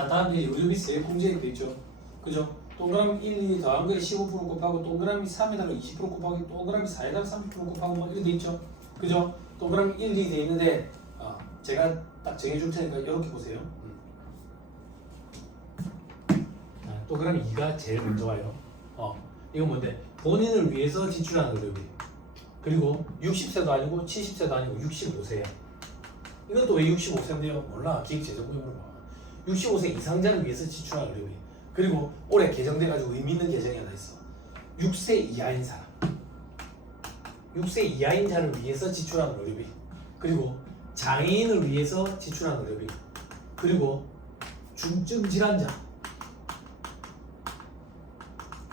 자, 다음 이제 의료비 세액 공제액 되죠. 그죠? 동그라미 1, 2 더한 거에 15% 곱하고 동그라미 3에다가 20% 곱하고 동그라미 4에다가 30% 곱하고 뭐 이렇게 돼 있죠. 그죠? 동그라미 1, 2 돼 있는데 제가 딱 정해줄 테니까 이렇게 보세요. 동그라미 2가 제일 먼저 와요. 이건 뭔데? 본인을 위해서 지출하는 의료비. 그리고 60세도 아니고 70세도 아니고 65세야. 이것도 왜 65세인데요? 몰라. 기획재정부에 봐. 65세 이상자를 위해서 지출하는 의료비. 그리고 올해 개정돼가지고 의미 있는 개정이 하나 있어. 6세 이하인 사람. 6세 이하인 자를 위해서 지출하는 의료비. 그리고 장애인을 위해서 지출하는 의료비. 그리고 중증 질환자.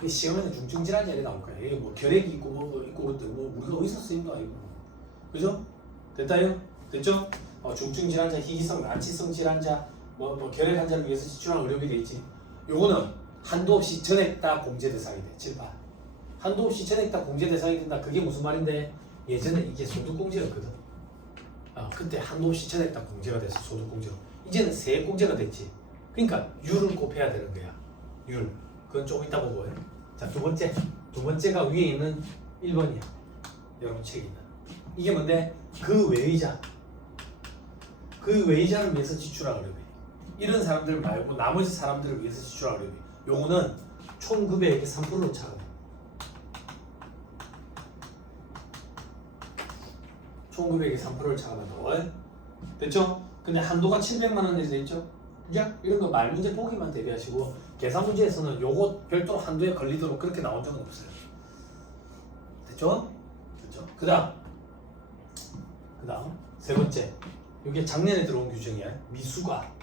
시험에는 중증 질환자 이렇게 나올 거야. 이게 뭐 결핵이 있고 뭐 있고 뭐 우리가 어디서 쓰인 거 아니고. 그죠? 됐다요? 됐죠? 중증 질환자, 희귀성 난치성 질환자, 뭐 결핵 환자를 위해서 지출하는 의료비 돼 있지. 요거는 한도 없이 전액 다 공제 대상이 돼. 7번. 한도 없이 전액 다 공제 대상이 된다. 그게 무슨 말인데? 예전에 이게 소득 공제였거든. 그때 한도 없이 전액 다 공제가 됐어. 소득 공제로. 이제는 세액 공제가 됐지. 그러니까 율을 곱해야 되는 거야. 율. 그건 조금 이따 보고. 자, 두 번째가 위에 있는 1번이야. 여러분 책에 있는. 이게 뭔데? 그 외의자를 위해서 지출할 의료비. 이런 사람들 말고 나머지 사람들을 위해서 지출할 의료비. 요거는 총 급여액의 3%로 차감해. 총 급여액의 3%를 차감한다. 됐죠? 근데 한도가 700만 원이 돼 있죠? 그죠? 이런 거 말 문제 보기만 대비하시고 계산 문제에서는 요거 별도로 한도에 걸리도록 그렇게 나온 적은 없어요. 됐죠? 됐죠? 그 다음 세 번째. 이게 작년에 들어온 규정이야. 미수가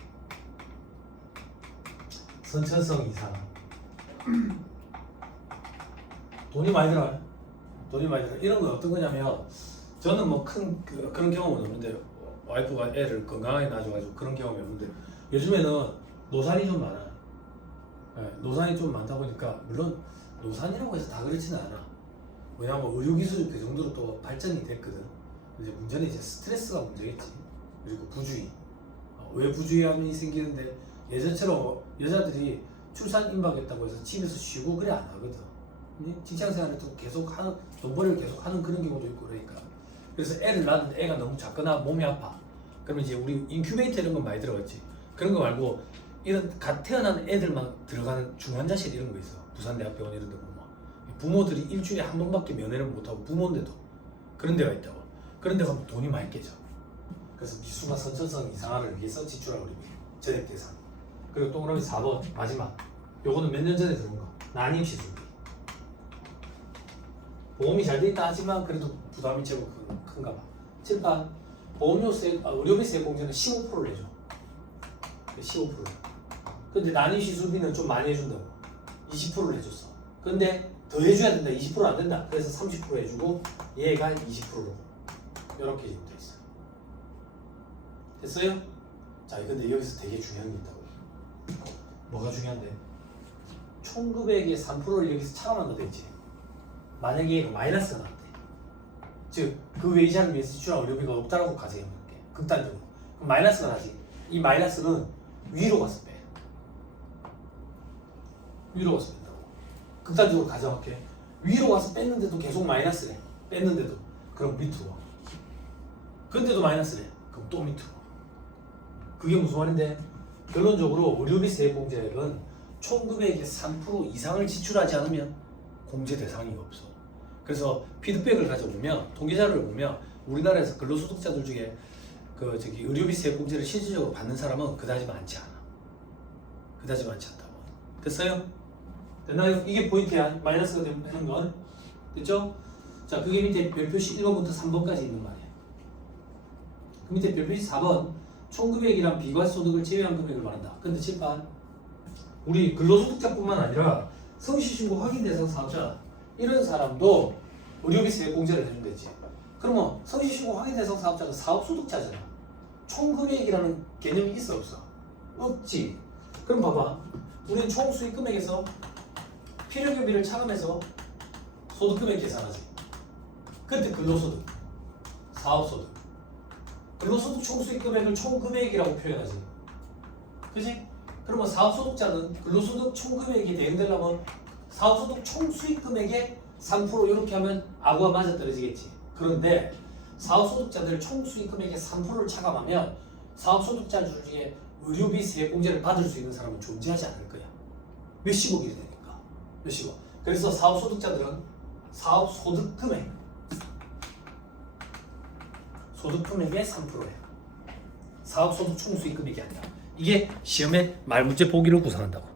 선천성 이상. 돈이 많이 들어요. 이런 건 어떤 거냐면 저는 뭐 그런 경험은 없는데 와이프가 애를 건강하게 낳아줘가지고 그런 경험이 없는데 요즘에는 노산이 좀 많아. 노산이 좀 많다 보니까 물론 노산이라고 해서 다 그렇지는 않아. 왜냐면 의료기술이 그 정도로 또 발전이 됐거든. 이제 문제는 이제 스트레스가 문제겠지. 그리고 부주의. 왜 부주의함이 생기는데 예전처럼 여자들이 출산 임박했다고 해서 집에서 쉬고 그래 안 하거든. 직장생활을 또 계속 하는, 돈벌이를 계속 하는 그런 경우도 있고 그러니까. 그래서 애를 낳았는데 애가 너무 작거나 몸이 아파. 그러면 이제 우리 인큐베이터 이런 건 많이 들어갔지. 그런 거 말고 이런 갓 태어난 애들만 들어가는 중환자실 이런 거 있어. 부산대학병원 이런 데 보면 부모들이 일주일에 한 번밖에 면회를 못하고 부모인데도 그런 데가 있다고. 그런 데 가면 돈이 많이 깨져. 그래서 미수가 선천성 이상화를 위해서 지출할 의료비 전액 대상. 그리고 동그라미 4번 마지막. 요거는 몇 년 전에 들어온 거. 난임 시술비. 보험이 잘 돼 있다 하지만 그래도 부담이 제법 큰가 봐. 7번 의료비 세액 공제는 15%를 내줘. 15%. 근데 난임 시술비는 좀 많이 해준다고. 20%를 해줬어. 근데 더 해줘야 된다. 20% 안 된다. 그래서 30% 해주고 얘가 20%로 이렇게 돼 있어. 됐어요? 자, 근데 여기서 되게 중요한 게 있다고. 뭐가 중요한데? 총 금액의 3%를 여기서 차감한다 되지. 만약에 마이너스가 났대. 즉, 그 외의자를 위해서 지출한 의료비가 없다라고 가정해볼게. 극단적으로. 그럼 마이너스가 나지. 이 마이너스는 위로 가서 빼. 위로 가서 뺀다고. 극단적으로 가정할게. 위로 가서 뺐는데도 계속 마이너스래. 뺐는데도. 그럼 밑으로 와. 근데도 마이너스래. 그럼 또 밑으로 와. 그게 무슨 말인데? 결론적으로 의료비 세액 공제액은 총 금액의 3% 이상을 지출하지 않으면 공제 대상이 없어. 그래서 피드백을 가져보면 통계자료를 보면 우리나라에서 근로소득자들 중에 의료비 세액 공제를 실질적으로 받는 사람은 그다지 많지 않아. 그다지 많지 않다고. 됐어요? 됐나요? 이게 포인트야. 마이너스가 되는 건. 됐죠? 자, 그게 밑에 별표시 1번부터 3번까지 있는 말이야. 그 밑에 별표시 4번 총 금액이란 비과세소득을 제외한 금액을 말한다. 근데 7번 우리 근로소득자뿐만 아니라 성실신고 확인 대상 사업자 이런 사람도 의료비 세액 공제를 해준댔지. 그러면 성실신고 확인 대상 사업자가 사업소득자잖아. 총 금액이라는 개념이 있어 없어? 없지. 그럼 봐봐. 우리는 총 수익 금액에서 필요교비를 차감해서 소득 금액 계산하지. 그때 근로소득, 사업소득. 근로소득 총수익 금액을 총 금액이라고 표현하지. 그지? 그러면 사업소득자는 근로소득 총금액이 대응되려면 사업소득 총수익금액의 3% 이렇게 하면 아구가 맞아떨어지겠지. 그런데 사업소득자들 총수익금액의 3%를 차감하면 사업소득자 중에 의료비 세액공제를 받을 수 있는 사람은 존재하지 않을 거야. 몇십억이 되니까. 몇십억. 그래서 사업소득자들은 사업소득금액 소득금액의 3%예요. 사업소득 총수익금액이 아니라. 이게 시험에 말문제 보기를 구성한다고.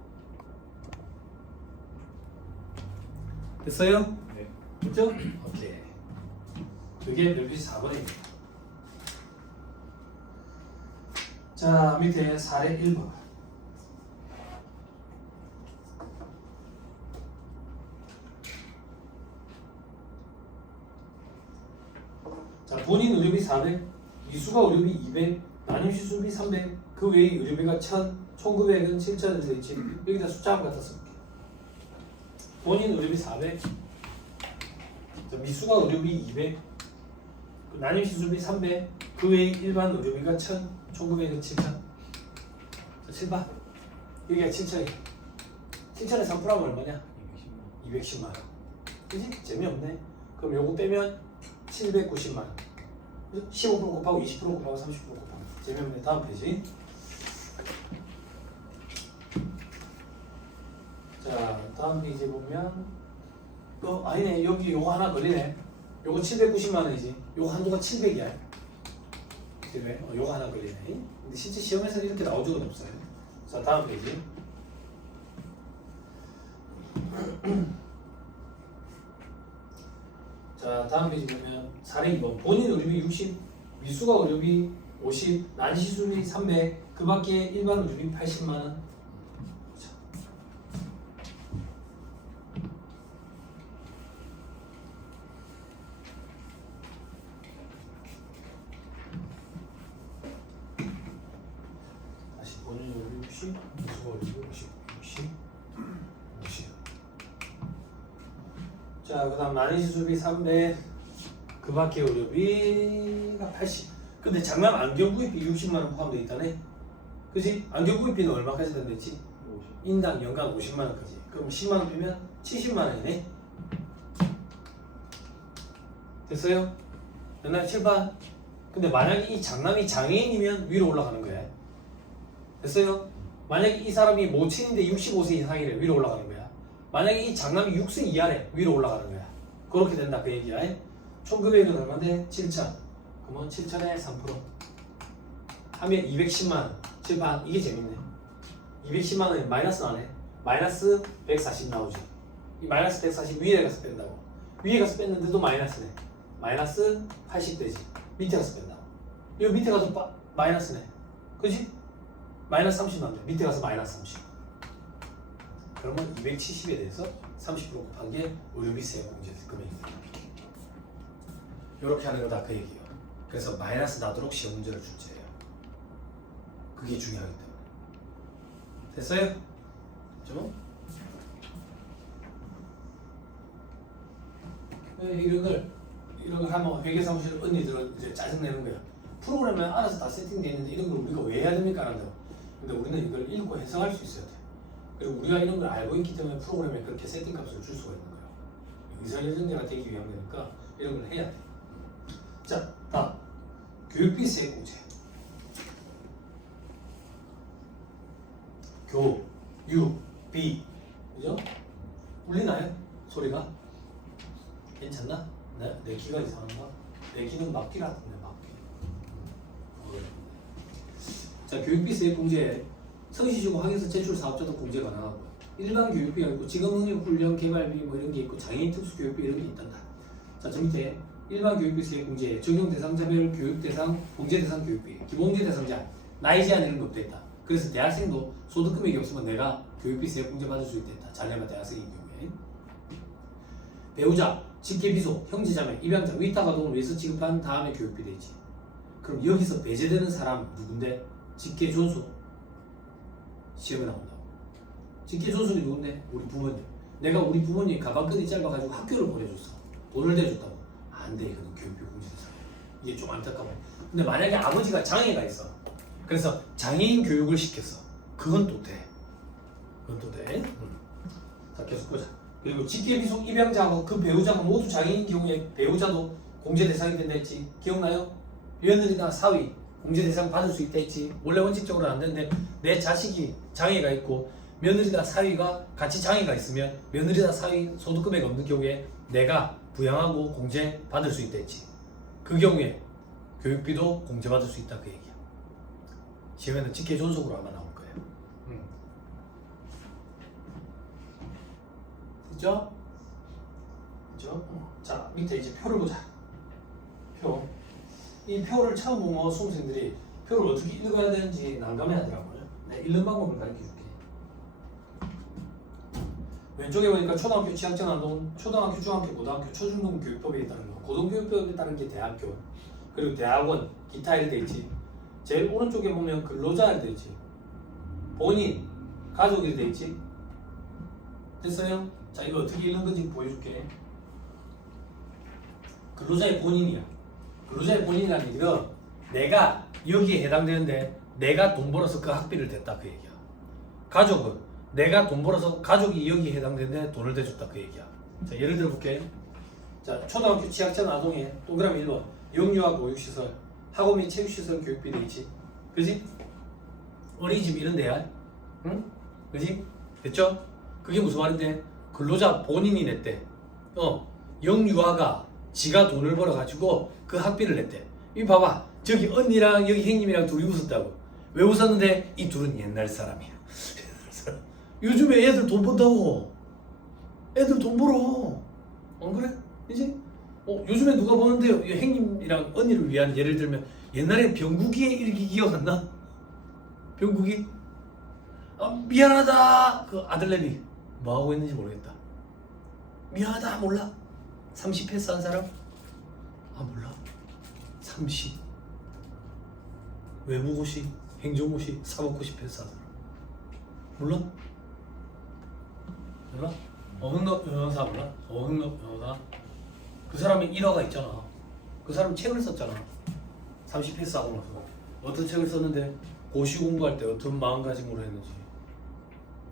됐어요? 네. 됐죠? 오케이. 그게 별표시 4번입니다. 자, 밑에 사례 1번. 자, 본인 의료비 400, 미수가 의료비 200, 난임시술비 300, 그 외에 의료비가 1000, 총 금액은 7000을 되지. 여기다 숫자 한번 갖다 쓸게. 본인 의료비 400, 자, 미수가 의료비 200, 난임시술비 300, 그 외에 일반 의료비가 1000, 총 금액은 7000. 자, 7번. 여기가 7000이야. 7000에 3%하면 얼마냐? 210만 원. 그지? 재미없네. 그럼 요거 빼면 790만 원. 15% 곱하고 20% 곱하고 30% 곱하고. 재미없네. 다음 페이지. 자, 다음 페이지 보면 아니네. 여기 요거 하나 걸리네. 요거 790만 원이지. 요거 한도가 700이야. 그래? 요거 하나 걸리네. 근데 실제 시험에서는 이렇게 나온 적은 없어요. 자, 다음 페이지. 자, 다음 페이지 보면 사례 2번. 본인 의료비 60, 미수가 의료비 50, 난시술비 300, 그 밖에 일반 의료비 80만 원. 다시 본인 의료비 60, 미수가 의료비 50, 60, 50. 자, 그 다음 난이시술비 300, 그 밖에 의료비가 80. 근데 장남 안경 구입비 60만원 포함되어 있다네. 그지? 안경 구입비는 얼마까지 된댔지? 50. 인당 연간 50만원까지. 그럼 10만원 빼면 70만원이네. 됐어요? 연날 7반. 근데 만약에 이 장남이 장애인이면 위로 올라가는 거야. 됐어요? 만약에 이 사람이 모친인데 65세 이상이래. 위로 올라가는 거야. 만약에 이 장남이 6세 이하래. 위로 올라가는 거야. 그렇게 된다 그 얘기야. 총 금액은 얼마인데? 7천. 그러면 7천에 3% 하면 210만원. 7반. 이게 재밌네. 210만원이 마이너스 나네. 마이너스 140 나오죠. 이 마이너스 140 위에 가서 뺀다고. 위에 가서 뺐는데도 마이너스네. 마이너스 80 되지. 밑에 가서 뺀다고. 여기 밑에 가서 마이너스네. 그지? 마이너스 30 나온대. 밑에 가서 마이너스 30. 그러면 270에 대해서 30% 곱한 게 의료비세 공제 금액입니다. 이렇게 하는 거다 그 얘기예요. 그래서 마이너스 나도록 시험 문제를 출제해요. 그게 중요하기 때문에. 됐어요? 좀? 이런 걸 하면 회계사무실 언니들은 이제 짜증내는 거야. 프로그램에 알아서 다 세팅되어 있는데 이런 걸 우리가 왜 해야 됩니까? 라는데요. 근데 우리는 이걸 읽고 해석할 수 있어야 돼. 그리고 우리가 이런 걸 알고 있기 때문에 프로그램에 그렇게 세팅 값을 줄 수가 있는 거예요. 의사결정자가 되기 위한 거니까 이런 걸 해야 돼. 자, 다음. 교육비 세액공제. 교, 유, 비. 그죠? 울리나요? 소리가? 괜찮나? 내 귀가 이상한가? 내 귀는 막귀 같은데, 막귀. 자, 교육비 세액공제. 성시주고 학예서 제출 사업자도 공제 가능하고 일반 교육비가 있고 직업능력 훈련 개발비 뭐 이런 게 있고 장애인 특수 교육비 이런 게 있단다. 자, 저 밑에 일반 교육비 세액 공제 적용 대상자별 교육 대상 공제 대상 교육비 기본제 대상자 나이 제한 이런 거 없댔다. 그래서 대학생도 소득 금액이 없으면 내가 교육비 세액 공제 받을 수 있댔다. 자녀가 대학생인 경우에. 배우자 직계 비속 형제자매 입양자 위탁 아동을 위해서 지급한 다음에 교육비 되지. 그럼 여기서 배제되는 사람 누군데? 직계 존속 시험에 나온다고. 직계 존속이 누군데? 우리 부모님. 내가 우리 부모님 가방끈이 짧아가지고 학교를 보내줬어. 돈을 대줬다고. 안 돼. 이거는 교육비 공제 대상. 이게 좀 안타까워. 근데 만약에 아버지가 장애가 있어. 그래서 장애인 교육을 시켰어. 그건 또 돼. 그건 또 돼. 자, 계속 보자. 그리고 직계비속 입양자하고 그 배우자가 모두 장애인 경우에 배우자도 공제 대상이 된다 했지. 기억나요? 며느리나 사위 공제 대상 받을 수 있다 했지. 원래 원칙적으로는 안 되는데 내 자식이 장애가 있고 며느리나 사위가 같이 장애가 있으면 며느리나 사위 소득금액 없는 경우에 내가 부양하고 공제 받을 수 있다 했지. 그 경우에 교육비도 공제받을 수 있다 그 얘기야. 시험에는 직계존속으로 아마 나올 거예요. 됐죠? 됐죠? 자, 밑에 이제 표를 보자. 표. 이 표를 처음 보면 수험생들이 표를 어떻게 읽어야 되는지 난감해하더라고요. 네, 읽는 방법을 가르쳐줄게. 왼쪽에 보니까 초등학교 취약전환동, 초등학교, 중학교, 고등학교, 초중등 교육법에 따른 거, 고등교육법에 따른 게 대학교, 그리고 대학원, 기타 이렇게 돼 있지. 제일 오른쪽에 보면 근로자 이렇게 돼 있지. 본인, 가족이 돼 있지. 됐어요? 자, 이거 어떻게 읽는 건지 보여줄게. 근로자의 본인이야. 근로자의 본인이라는 얘기는 내가 여기에 해당되는데 내가 돈 벌어서 그 학비를 댔다 그 얘기야. 가족은 내가 돈 벌어서 가족이 여기에 해당되는데 돈을 대줬다 그 얘기야. 자, 예를 들어 볼게. 자, 초등학교 취약자 아동의 동그라미 1번 영유아 보육시설, 학원 및 체육시설 교육비 돼 있지. 그지? 어린이집 이런 데야. 응? 그지? 됐죠? 그게 무슨 말인데? 근로자 본인이 냈대. 영유아가 지가 돈을 벌어가지고 그 학비를 냈대. 이 봐봐. 저기 언니랑 여기 형님이랑 둘이 웃었다고. 왜 웃었는데? 이 둘은 옛날 사람이야. 옛날 사람. 요즘에 애들 돈 번다고. 애들 돈 벌어. 안 그래? 이제? 요즘에 누가 보는데요? 형님이랑 언니를 위한 예를 들면 옛날에 병국이의 일기 기억 안 나? 병국이? 미안하다. 그 아들내미 뭐 하고 있는지 모르겠다. 미안하다 몰라? 30 패스한 사람? 몰라. 30 외부고시, 행정고시, 사법고시 패스한 사람 몰라? 몰라? 어흥록 변호사 몰라? 어흥록 변호사 그 사람이 1화가 있잖아. 그 사람 책을 썼잖아. 30 패스하고 나서 어떤 책을 썼는데 고시 공부할 때 어떤 마음가짐으로 했는지.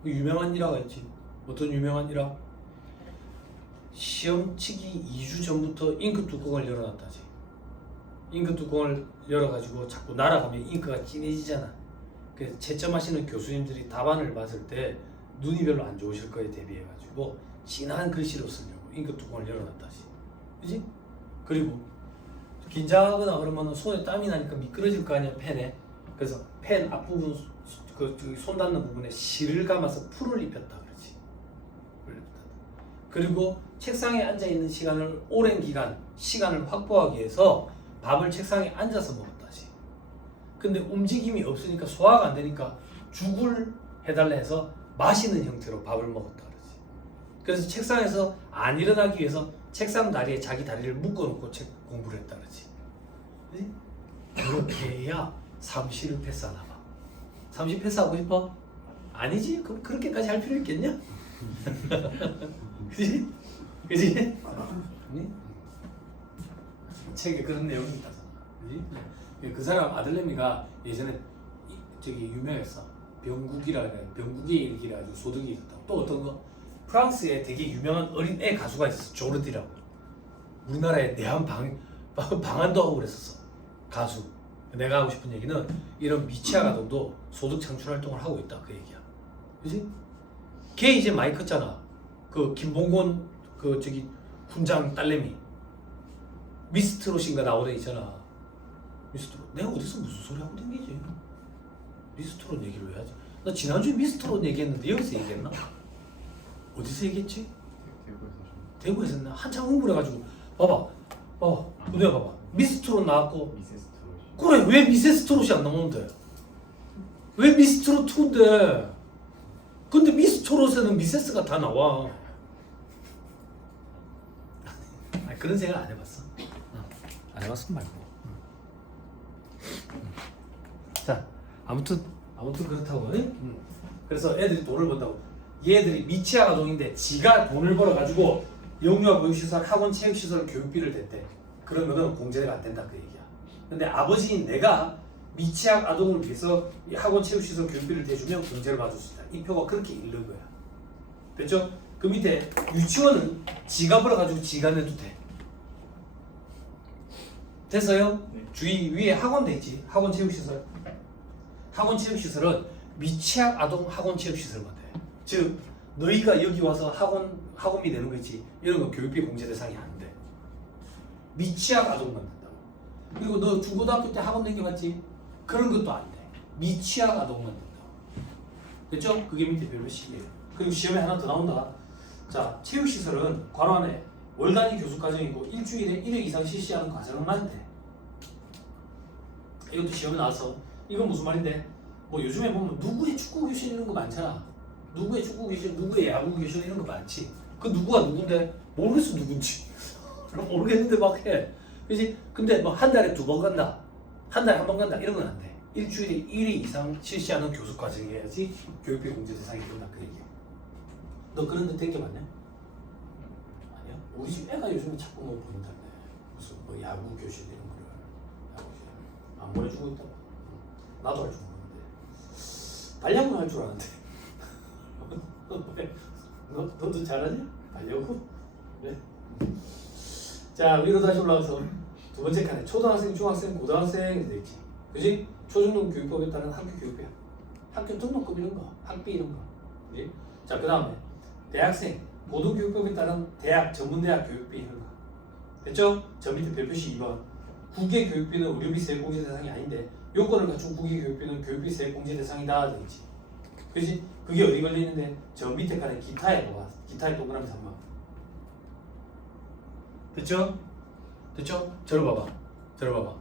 그 유명한 일화가 있지. 어떤 유명한 일화? 시험 치기 2주 전부터 잉크 뚜껑을 열어놨다지. 잉크 뚜껑을 열어가지고 자꾸 날아가면 잉크가 진해지잖아. 그래서 채점하시는 교수님들이 답안을 봤을 때 눈이 별로 안 좋으실 거에 대비해가지고 진한 글씨로 쓰려고 잉크 뚜껑을 열어놨다지. 그지? 그리고 긴장하거나 그러면 손에 땀이 나니까 미끄러질 거 아니야, 펜에. 그래서 펜 앞부분 손 닿는 부분에 실을 감아서 풀을 입혔다 그러지. 그리고 책상에 앉아 있는 시간을 오랜 기간 시간을 확보하기 위해서 밥을 책상에 앉아서 먹었다지. 근데 움직임이 없으니까 소화가 안 되니까 죽을 해달라 해서 마시는 형태로 밥을 먹었다 그러지. 그래서 책상에서 안 일어나기 위해서 책상 다리에 자기 다리를 묶어놓고 책 공부를 했다 그러지. 그렇게 해야 30을 패스하나 봐. 30 패스하고 싶어? 아니지? 그럼 그렇게까지 할 필요 있겠냐? 그지? 그지? 책에 그런 내용이 있다. 그지? 그 사람 아들내미가 예전에 저기 유명했어. 병국이라 그래. 병국의 일기라 아주 소득이 있었다고. 또 어떤 거? 프랑스에 되게 유명한 어린 애 가수가 있었어. 조르디라고. 우리나라에 내한 방한도 하고 그랬었어. 가수. 내가 하고 싶은 얘기는 이런 미취학 아동도 소득 창출 활동을 하고 있다 그 얘기야. 그지? 걔 이제 많이 컸잖아. 그 김봉곤 그 저기 훈장 딸내미 미스트롯인가 나오는 있잖아. 미스트롯. 내가 어디서 무슨 소리 하고 댕기지? 미스트롯 얘기를 왜 하지? 나 지난주에 미스트롯 얘기했는데 여기서 얘기했나? 어디서 얘기했지? 대구에서 했나? 한참 흥분해가지고 봐봐 내가 봐봐 미스트롯 나왔고 그래 왜 미세스트롯이 안 나오는데? 왜 미스트롯 2인데? 근데 미스트롯에는 미세스가 다 나와. 그런 생각 안 해봤어? 안 해봤으면 말고. 자 아무튼 그렇다고. 그래서 애들이 돈을 번다고. 얘들이 미취학 아동인데 지가 돈을 벌어가지고 영유아 보육시설, 학원 체육시설 교육비를 댔대. 그러면은 공제가 안 된다 그 얘기야. 근데 아버지인 내가 미취학 아동을 위해서 이 학원 체육시설 교육비를 대주면 공제를 받을 수 있다. 이 표가 그렇게 읽는 거야. 됐죠? 그 밑에 유치원은 지가 벌어가지고 지가 내도 돼. 됐어요? 네. 주의 위에 학원 돼 있지. 학원 체육시설. 학원 체육시설은 미취학 아동 학원 체육시설만 돼. 즉 너희가 여기 와서 학원비 내는 거 있지. 이런 거 교육비 공제 대상이 안 돼. 미취학 아동만 된다고. 그리고 너 중고등학교 때 학원 다녀봤지? 그런 것도 안 돼. 미취학 아동만 된다고. 됐죠? 그게 밑에 별표 C예요. 그리고 시험에 하나 더 나온다. 자, 체육시설은 괄호 안에 월 단위 교수 과정이고 일주일에 1회 이상 실시하는 과정만 돼. 이것도 시험에 나와서 이건 무슨 말인데? 뭐 요즘에 보면 누구의 축구 교실 이런 거 많잖아. 누구의 축구 교실, 누구의 야구 교실 이런 거 많지. 그 누구가 누군데? 모르겠어 누군지. 모르겠는데 막 해. 그지? 근데 뭐 한 달에 2번 간다. 한 달에 1번 간다. 이런 건 안 돼. 일주일에 1회 이상 실시하는 교수 과정이어야지 교육비 공제 대상이 된다 그 얘기야. 너 그런 데 되게 많냐? 아니야? 우리 집 애가 요즘에 자꾸 뭐 보낸다네. 무슨 뭐 야구 교실 이런 거를 야구 교실 안 보내주고 있다고. 나도 할 줄 모르는데 발야구는 할 줄 아는데. 너도 잘하냐? 발야구? 그래? 자 위로 다시 올라가서 두 번째 칸에 초등학생, 중학생, 고등학생 돼 있지. 그지? 초중등 교육법에 따른 학교 교육비야. 학교 등록금 이런 거, 학비 이런 거. 그지? 자, 그 다음에 대학생, 고등교육법에 따른 대학, 전문대학 교육비 이런 거. 됐죠? 저 밑에 별표시 2번. 국외 교육비는 의료비 세액 공제 대상이 아닌데 요건을 갖춘 국외 교육비는 교육비 세액 공제 대상이다 돼 있지. 그지? 그게 어디 걸려 있는데 저 밑에 칸에 기타에 봐봐. 기타에 동그라미 3번. 됐죠? 됐죠? 저를 봐봐. 저를 봐봐.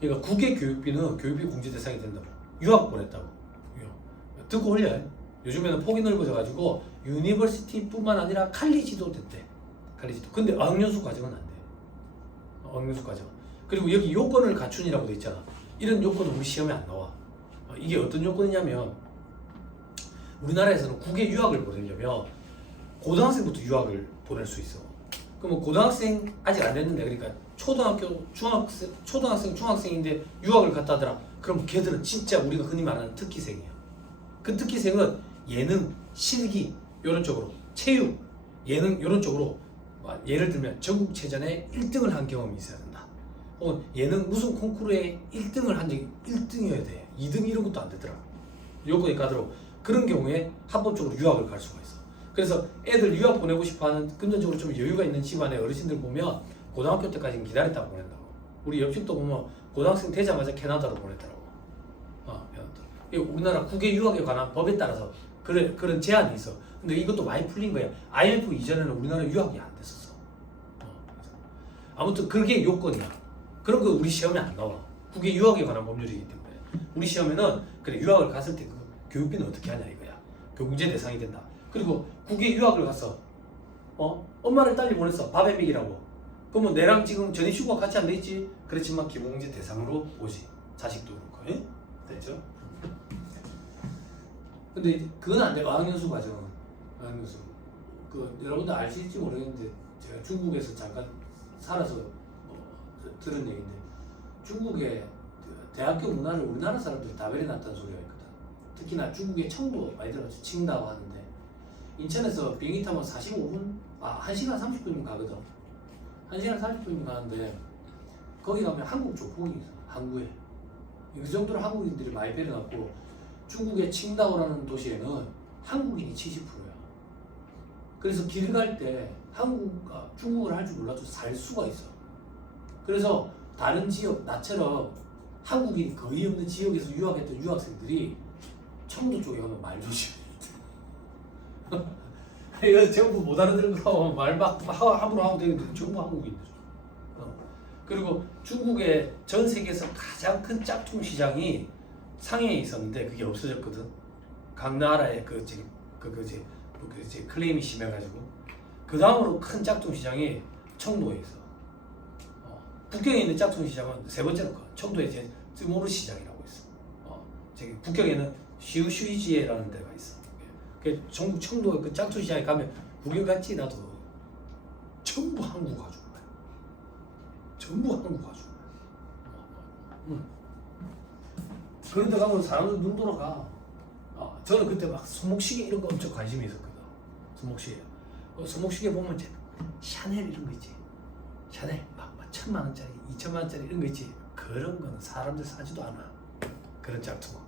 그러니까 국외 교육비는 교육비 공제 대상이 된다고. 유학 보냈다고. 유학. 듣고 올려. 요즘에는 폭이 넓어져가지고 유니버시티뿐만 아니라 칼리지도 됐대. 칼리지도. 근데 어학연수 과정은 안 돼. 어학연수 과정. 그리고 여기 요건을 갖춘이라고 돼 있잖아. 이런 요건은 우리 시험에 안 나와. 이게 어떤 요건이냐면 우리나라에서는 국외 유학을 보내려면 고등학생부터 유학을 보낼 수 있어. 그러면 고등학생 아직 안 됐는데 그러니까 초등학생, 중학생인데 유학을 갔다 하더라. 그럼 걔들은 진짜 우리가 흔히 말하는 특기생이야. 그 특기생은 예능, 실기 이런 쪽으로, 체육, 예능 이런 쪽으로 예를 들면 전국체전에 1등을 한 경험이 있어야 된다. 혹은 예능 무슨 콩쿠르에 1등을 한 적이 1등이어야 돼. 2등 이런 것도 안 되더라. 요건이 까다로워. 그런 경우에 합법적으로 유학을 갈 수가 있어. 그래서 애들 유학 보내고 싶어하는 금전적으로 좀 여유가 있는 집안의 어르신들 보면 고등학교 때까지는 기다렸다가 보낸다고. 우리 옆집도 보면 고등학생 되자마자 캐나다로 보냈더라고. 캐나다. 우리나라 국외 유학에 관한 법에 따라서 그런 제한이 있어. 근데 이것도 많이 풀린 거야. IMF 이전에는 우리나라 유학이 안 됐었어. 아무튼 그게 요건이야. 그런 거 우리 시험에 안 나와. 국외 유학에 관한 법률이기 때문에. 우리 시험에는 그래 유학을 갔을 때 그 교육비는 어떻게 하냐 이거야. 교공제 대상이 된다. 그리고 국외 유학을 갔어. 엄마를 딸리 보냈어. 밥에 먹이라고. 그러면 내랑 지금 전입신고가 같이 안 돼 있지? 그렇지만 기본공제 대상으로 보지. 자식도 그렇고. 예? 됐죠? 근데 그건 안 돼. 어학연수 과정은. 어학연수. 여러분들 아실지 모르겠는데 제가 중국에서 잠깐 살아서 들은 얘기인데 중국의 대학교 문화를 우리나라 사람들이 다 버려놨다는 소리가 있거든. 특히나 중국의 청도 많이 들어봤죠. 칭다오 하는데 인천에서 비행기 타면 45분, 1시간 30분이면 가거든. 1시간 30분이면 가는데 거기 가면 한국 조폭이 있어. 항구에. 이 정도로 한국인들이 많이 배려놨고 중국의 칭다오라는 도시에는 한국인이 70%야. 그래서 길 갈 때 중국어를 할 줄 몰라도 살 수가 있어. 그래서 다른 지역, 나처럼 한국인이 거의 없는 지역에서 유학했던 유학생들이 청도 쪽에 가면 말 조심해. 이거 전부 못 알아들은 거 말 막 함부로 하고 되는데 전부 한국인들. 그리고 중국의 전 세계에서 가장 큰 짝퉁 시장이 상해에 있었는데 그게 없어졌거든. 각 나라의 클레임이 심해가지고 그 다음으로 큰 짝퉁 시장이 청도에 있어. 북경에 있는 짝퉁 시장은 세 번째로 커. 청도에 이제 쯔모르 시장이라고 있어. 저기 북경에는 시우슈이지에라는 데가 있어. 전국 청도 그 짝퉁 시장에 가면 구경 갔지 나도. 전부 한국 가죽. 전부 한국 가죽. 그런 데 가면 사람들 눈 돌아가. 저는 그때 막 손목시계 이런 거 엄청 관심이 있었거든. 손목시계. 손목시계 보면 이제 샤넬 이런 거 있지. 샤넬 막 1,000만 원짜리, 2,000만 원짜리 이런 거 있지. 그런 거는 사람들 사지도 않아. 그런 짝퉁.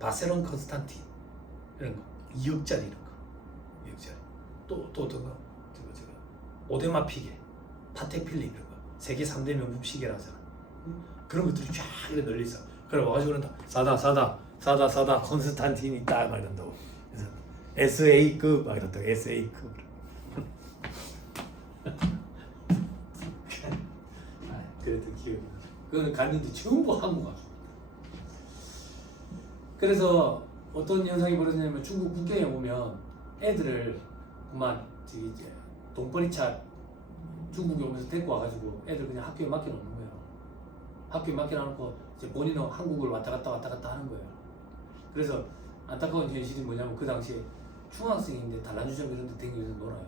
바세론 컨스탄틴 이런 거 2억짜리 이런 거 2억짜리. 또 어떤 거? 저거 오데마 피게, 파텍 필립 이런 거 세계 3대 명품 시계라고 하잖아. 그런 것들이 쫙 이렇게 널려 있어. 그래 와가지고 그런다. 사다 컨스탄틴이 딱 막 이런다고. 그래서 SA급 막 이런다고. SA급. 그랬던 기억이 나. 그거는 갔는데 전부 한국 와서. 그래서 어떤 현상이 벌어지냐면 중국 국경에 보면 애들을 그만 저기 이제 돈벌이차 중국에 오면서 데리고 와가지고 애들 그냥 학교에 맡겨놓는 거예요. 학교에 맡겨놓고 이제 본인은 한국을 왔다 갔다 하는 거예요. 그래서 안타까운 현실이 뭐냐면 그 당시에 중학생인데 단란주점 이런 데 다니면서 놀아요.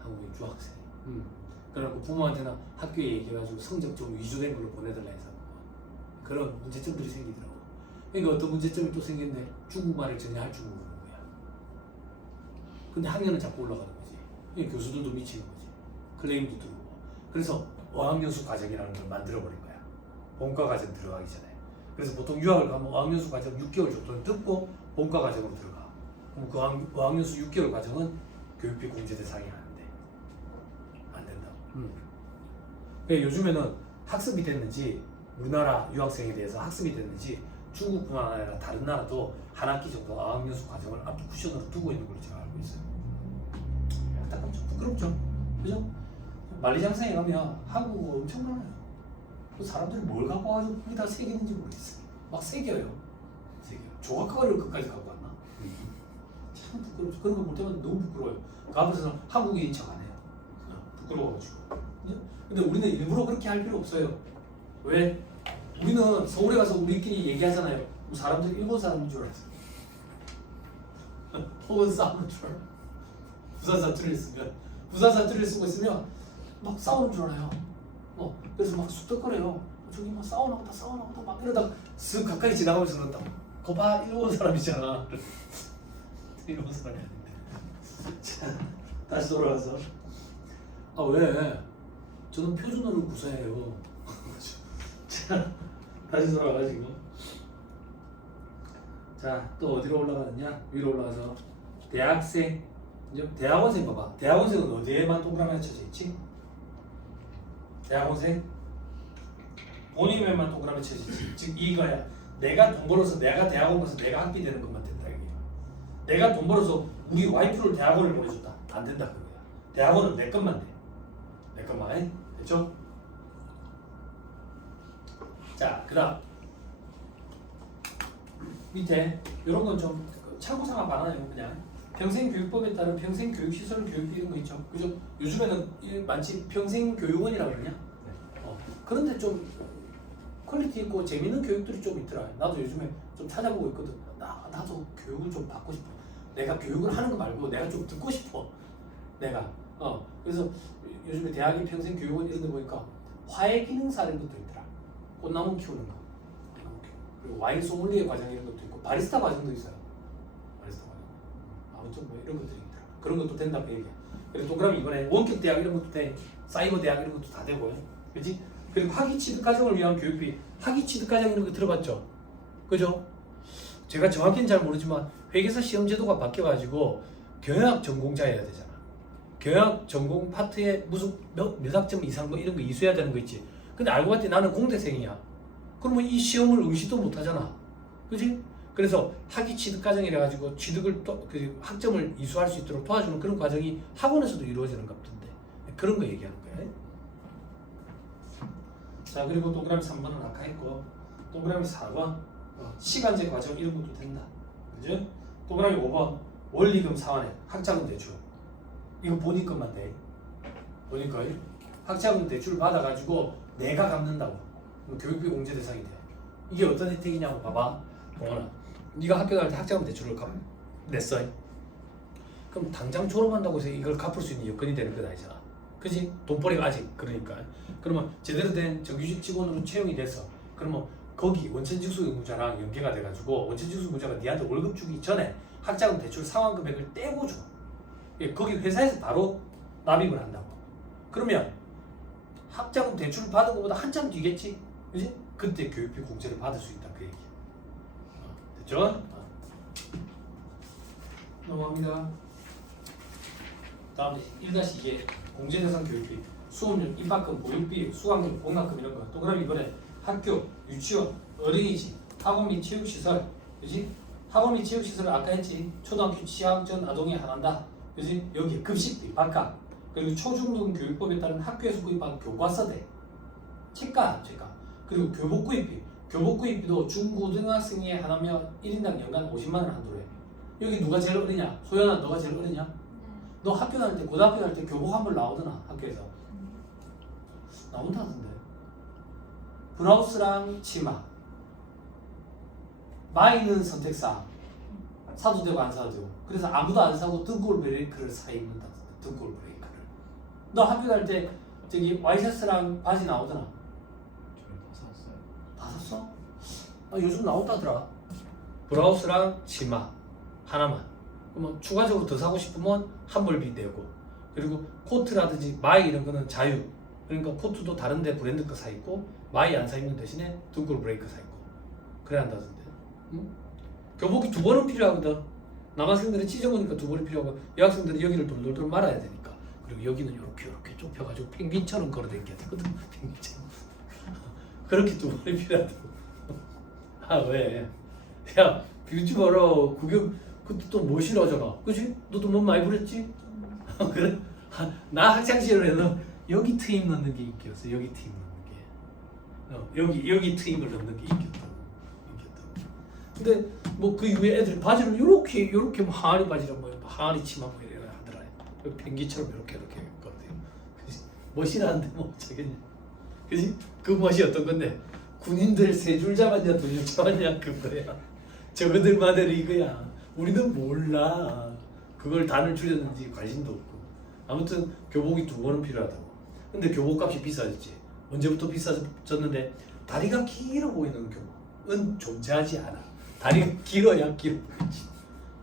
한국의 중학생. 그래갖고 부모한테나 학교에 얘기해가지고 성적 좀 위조된 걸로 보내달라 해서 그런 문제점들이 생기더라고. 그러니까 어떤 문제점이 또 생겼는데 중국말을 전혀 할 줄 모르는 거야. 근데 학년은 자꾸 올라가는 거지. 그러니까 교수들도 미치는 거지. 클레임도 들어오고. 그래서 어학연수 과정이라는 걸 만들어버린 거야. 본과 과정 들어가기 전에. 그래서 보통 유학을 가면 어학연수 과정 6개월 정도는 듣고 본과 과정으로 들어가. 그럼 그 어학연수 6개월 과정은 교육비 공제 대상이 아닌데 안 된다고. 그러니까 요즘에는 학습이 됐는지 우리나라 유학생에 대해서 학습이 됐는지 중국뿐만 아니라 다른 나라도 한 학기 정도 어학연수 과정을 앞뒤 쿠션으로 두고 있는 걸로 제가 알고 있어요. 안타깝죠. 부끄럽죠. 그죠? 만리장성에 가면 한국어 엄청 많아요. 그 사람들이 뭘 갖고 와가지고 거기다 새기는지 모르겠어요. 막 새겨요. 조각가루를 끝까지 갖고 왔나? 참 부끄럽죠. 그런 거 볼 때마다 너무 부끄러워요. 그 앞에서는 한국인인 척 안 해요. 부끄러워가지고. 근데 우리는 일부러 그렇게 할 필요 없어요. 왜? 우리는 서울에 가서 우리끼리 얘기하잖아요. 사람들이 일본 사람인 줄 알았어요. 혹은 싸우는 줄 알아요. 부산 사투리를 쓰고 있으면 막 싸우는 줄 알아요. 그래서 막 쑥덕거려요. 저기 막 싸우나 보다 막 이러다가 쓱 가까이 지나가면서 그런다고. 거봐 일본 사람이잖아. 일본 사람이 아닌데. 자, 다시 돌아가서 왜? 저는 표준어를 구사해요. 자, 다시 돌아가가지고 자, 또 어디로 올라가느냐? 위로 올라가서 대학생, 이제 대학원생 봐봐. 대학원생은 어디에만 동그라미 하나 쳐져 있지? 대학원생 본인에만 동그라미 쳐져 있지. 즉 이거야. 내가 돈 벌어서 내가 대학원 가서 내가 학비 되는 것만 된다 이게. 내가 돈 벌어서 우리 와이프를 대학원을 보내줬다. 안 된다 그거야. 대학원은 내 것만 돼. 내 것만. 됐죠? 자, 그다음 밑에 이런 건 좀 참고사항 많아요. 그냥 평생교육법에 따른 평생교육시설 교육비 이런 거 있죠. 그죠? 요즘에는 많지 평생교육원이라고 그러냐? 그런데 좀 퀄리티 있고 재밌는 교육들이 좀 있더라. 나도 요즘에 좀 찾아보고 있거든. 나도 교육을 좀 받고 싶어. 내가 교육을 하는 거 말고 내가 좀 듣고 싶어. 내가 그래서 요즘에 대학이 평생교육원 이런 데 보니까 화훼기능사 이런 것도 있더라. 꽃나무 키우는 거. 그리고 와인 소믈리에 과정 이런 것도 있고 바리스타 과정도 있어요. 바리스타 과정. 아무튼 뭐 이런 것들이 있더라. 그런 것도 된다고 얘기해. 그래서 동그라미 이번에 원격 대학 이런 것도 돼. 사이버 대학 이런 것도 다 되고요. 그렇지? 그리고 학위 취득 과정을 위한 교육비. 학위 취득 과정 이런 거 들어봤죠? 그죠? 제가 정확히는 잘 모르지만 회계사 시험 제도가 바뀌어가지고 경영학 전공자여야 되잖아. 경영학 전공 파트에 무슨 몇 학점 이상 뭐 이런 거 이수해야 되는 거 있지. 근데 알고 봤더니 나는 공대생이야. 그러면 이 시험을 응시도 못 하잖아. 그지? 그래서 학위 취득 과정이라 가지고 취득을 그 학점을 이수할 수 있도록 도와주는 그런 과정이 학원에서도 이루어지는 것 같은데 그런 거 얘기하는 거야. 자, 그리고 동그라미 3번은 아까 했고 동그라미 4번 시간제 과정 이런 것도 된다. 그죠? 동그라미 5번 원리금 상환액 학자금 대출 이거 본인 것만 돼. 본인 거 학자금 대출 받아가지고 내가 갚는다고. 교육비 공제 대상이 돼. 이게 어떤 혜택이냐고 봐봐. 네가 학교 다닐 때 학자금 대출을 냈어. 그럼 당장 졸업한다고 해서 이걸 갚을 수 있는 여건이 되는 건 아니잖아. 그지? 돈벌이가 아직 그러니까. 그러면 제대로 된 정규직 직원으로 채용이 됐어. 그러면 거기 원천징수 의무자랑 연계가 돼가지고 원천징수 의무자가 니한테 월급 주기 전에 학자금 대출 상환 금액을 떼고 줘. 예, 거기 회사에서 바로 납입을 한다고. 그러면 학자금 대출 받은 것보다 한참 뒤겠지, 그지? 그때 교육비 공제를 받을 수 있다 그 얘기야. 됐죠? 넘어갑니다. 다음에 1-2에 공제대상 교육비, 수업료, 입학금, 보육비, 수강료, 공학금 이런 거. 또 그럼 이번에 학교, 유치원, 어린이집, 학원 및 체육시설, 그지? 학원 및 체육시설은 아까 했지. 초등학교 취학 전 아동이 한한다, 그지? 여기 급식비, 밥값, 그리고 초중등 교육법에 따른 학교에서 구입한 교과서대, 책가, 그리고 교복 구입비. 교복 구입비도 중고등학생이 하나면 1인당 연간 50만 원 한도로 해. 여기 누가 제일 어리냐? 소연아, 너가 제일 어리냐? 너 학교 다닐 때, 고등학교 다닐 때 교복 한 벌 나오더나, 학교에서. 나온다던데. 브라우스랑 치마. 마이는 선택사항. 사도 되고 안 사도 되고. 그래서 아무도 안 사고 등골 브레이크를 사 입는다던데. 등골 브레이크를. 너 학교 다닐 때 저기 와이셔츠랑 바지 나오더나? 저희 다 샀어요. 다 샀어? 아, 요즘 나온다더라. 브라우스랑 치마 하나만. 그러면 추가적으로 더 사고 싶으면 환불비 내고, 그리고 코트라든지 마이 이런 거는 자유. 그러니까 코트도 다른데 브랜드 거 사 입고 마이 안 사 입는 대신에 등골 브레이크 사 입고 그래야 한다던데. 응? 교복이 2번은 필요하거든. 남학생들은 찢어보니까 2번이 필요하고 여학생들은 여기를 돌돌돌 말아야 되니까. 그리고 여기는 이렇게 좁혀가지고 펭귄처럼 걸어다녀야 되거든. 펭귄처럼. 그렇게 2번이 필요하다고. 아 왜? 야 뷰티 봐라. 그게 그때 또 뭐 싫어하잖아, 그치? 너도 뭐 많이 부렸지? 그래? 나 학창시절에는 여기 트임 넣는 게 인기였어. 여기 트임 넣는 게. 여기 트임을 넣는 게 인기였다고. 근데 뭐 그 이후에 애들 바지를 요렇게 뭐 하리 바지랑 뭐 하리 치마 뭐 이래 하더라. 펭귄처럼 이렇게 했거든요. 그치? 멋이라는데 뭐 어쩌겠냐. 그치? 그 멋이 어떤 건데? 군인들 3줄 잡았냐 2줄 잡았냐 그거야. 저거들만의 이거야. 우리는 몰라. 그걸 단을 줄였는지 관심도 없고. 아무튼 교복이 2번은 필요하다고. 근데 교복값이 비싸졌지. 언제부터 비싸졌는데 다리가 길어 보이는 교복은 존재하지 않아. 다리가 길어야 길어 보이지.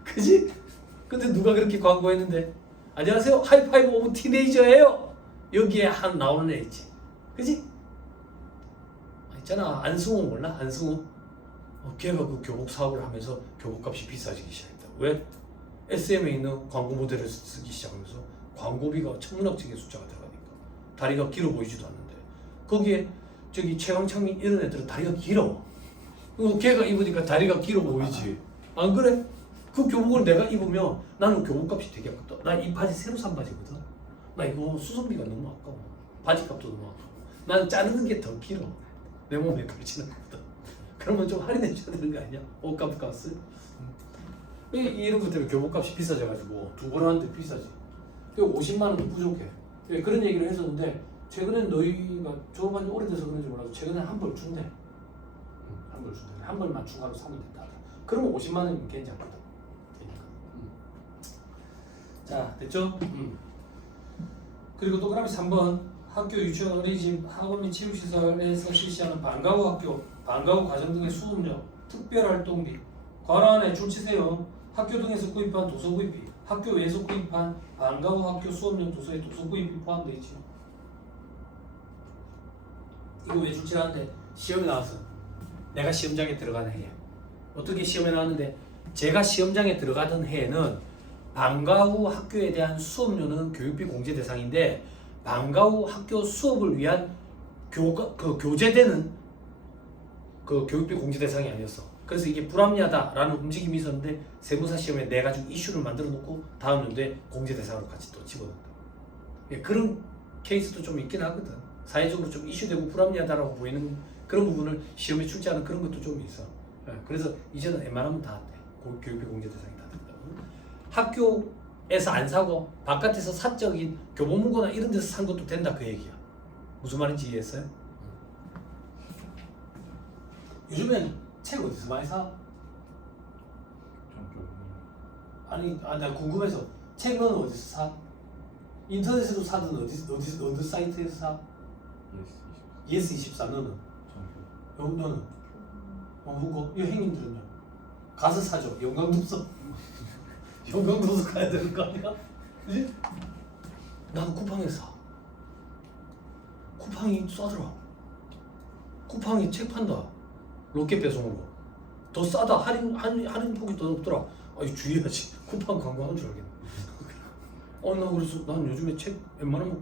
그지? 근데 누가 그렇게 광고했는데 안녕하세요 하이파이브 오브 티네이저예요. 여기에 한 나오는 애 있지. 그지? 있잖아 안승호 몰라? 안승호? 걔가 그 교복 사업을 하면서 교복값이 비싸지기 시작했다. 왜? SM에 있는 광고 모델을 쓰기 시작하면서 광고비가 천문학적인 숫자가 들어가니까 다리가 길어 보이지도 않는데 거기에 저기 최강창민 이런 애들은 다리가 길어. 걔가 입으니까 다리가 길어 보이지. 안 그래? 그 교복을 내가 입으면 나는 교복값이 되게 아깝다. 나 이 바지 새로 산 바지거든. 나 이거 수선비가 너무 아까워. 바지값도 너무 아까워. 나는 자르는 게 더 길어. 내 몸에 걸치는 것보다. 그러면 좀 할인해 줘야 되는 거 아니야? 옷값 값을? 이런 것 때문에 교복값이 비싸져가지고 2번 하는데 비싸지. 50만 원도 부족해. 그런 얘기를 했었는데 최근엔 너희가 졸업한 지 오래돼서 그런지 몰라도 최근에 한 벌 준대. 한 벌 준대. 한 벌만 추가로 사면 된다. 그러면 50만 원이면 괜찮거든. 자 됐죠? 그리고 또 그다음에 3번 학교, 유치원, 어린이집, 학원 및 체육시설에서 실시하는 방과후 학교, 방과후 과정 등의 수업료, 특별활동비, 관할에 줄치세요. 학교 등에서 구입한 도서 구입비, 학교 외에서 구입한 방과후 학교 수업료 도서에 도서 구입비 포함되어 있지. 이거 왜 줄치하는데 시험에 나와서 내가 시험장에 들어가는 해에 어떻게 시험에 나왔는데 제가 시험장에 들어가던 해에는 방과 후 학교에 대한 수업료는 교육비 공제 대상인데 방과 후 학교 수업을 위한 교재되는 그 교육비 공제 대상이 아니었어. 그래서 이게 불합리하다라는 움직임이 있었는데 세무사 시험에 내가지고 이슈를 만들어 놓고 다음 연도에 공제 대상으로 같이 또 집어넣는다. 예, 그런 케이스도 좀 있긴 하거든. 사회적으로 좀 이슈되고 불합리하다라고 보이는 그런 부분을 시험에 출제하는 그런 것도 좀 있어. 예, 그래서 이제는 웬만하면 다 돼. 교육비 공제 대상이 다 된다고. 학교에서 안 사고 바깥에서 사적인 교보문고나 이런 데서 산 것도 된다 그 얘기야. 무슨 말인지 이해했어요? 요즘엔 책 어디서 많이 사? 아니, 나 궁금해서 책은 어디서 사? 인터넷으로 사든 어디 사이트에서 사? 예스24. 예스24 너는? 너는? 묻고 이 형님들은요 가서 사죠. 영광도서 영광도서 가야 되는 거 아니야? 그지? 나는 쿠팡에서 사. 쿠팡이 싸더라. 쿠팡이 책 판다. 로켓 배송으로 더 싸다. 할인 폭이 더 높더라. 아이 주의해야지. 쿠팡 광고하는 줄 알겠네. 나 그래서 난 요즘에 책 웬만하면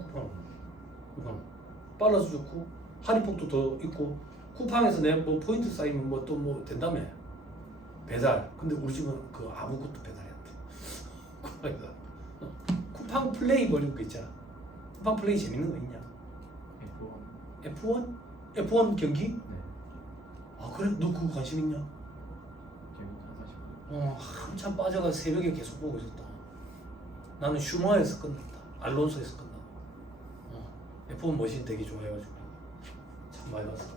쿠팡 빨라서 좋고 할인폭도 더 있고 쿠팡에서 내 뭐 포인트 쌓이면 뭐 또 뭐 된다며 배달. 근데 우리 집은 그 아무것도 배달이 안 돼. 쿠팡에서 쿠팡 플레이 뭐 이런 거 있잖아. 쿠팡 플레이 재밌는 거 있냐? F1? F1 경기? 네. 아 그래? 너 그거 관심 있냐? 재밌다 사실. 한참 빠져가 새벽에 계속 보고 있었다. 나는 슈마에서 끝났다. 알론소에서 끝나. F1 머신 되게 좋아해가지고 참 많이 봤어.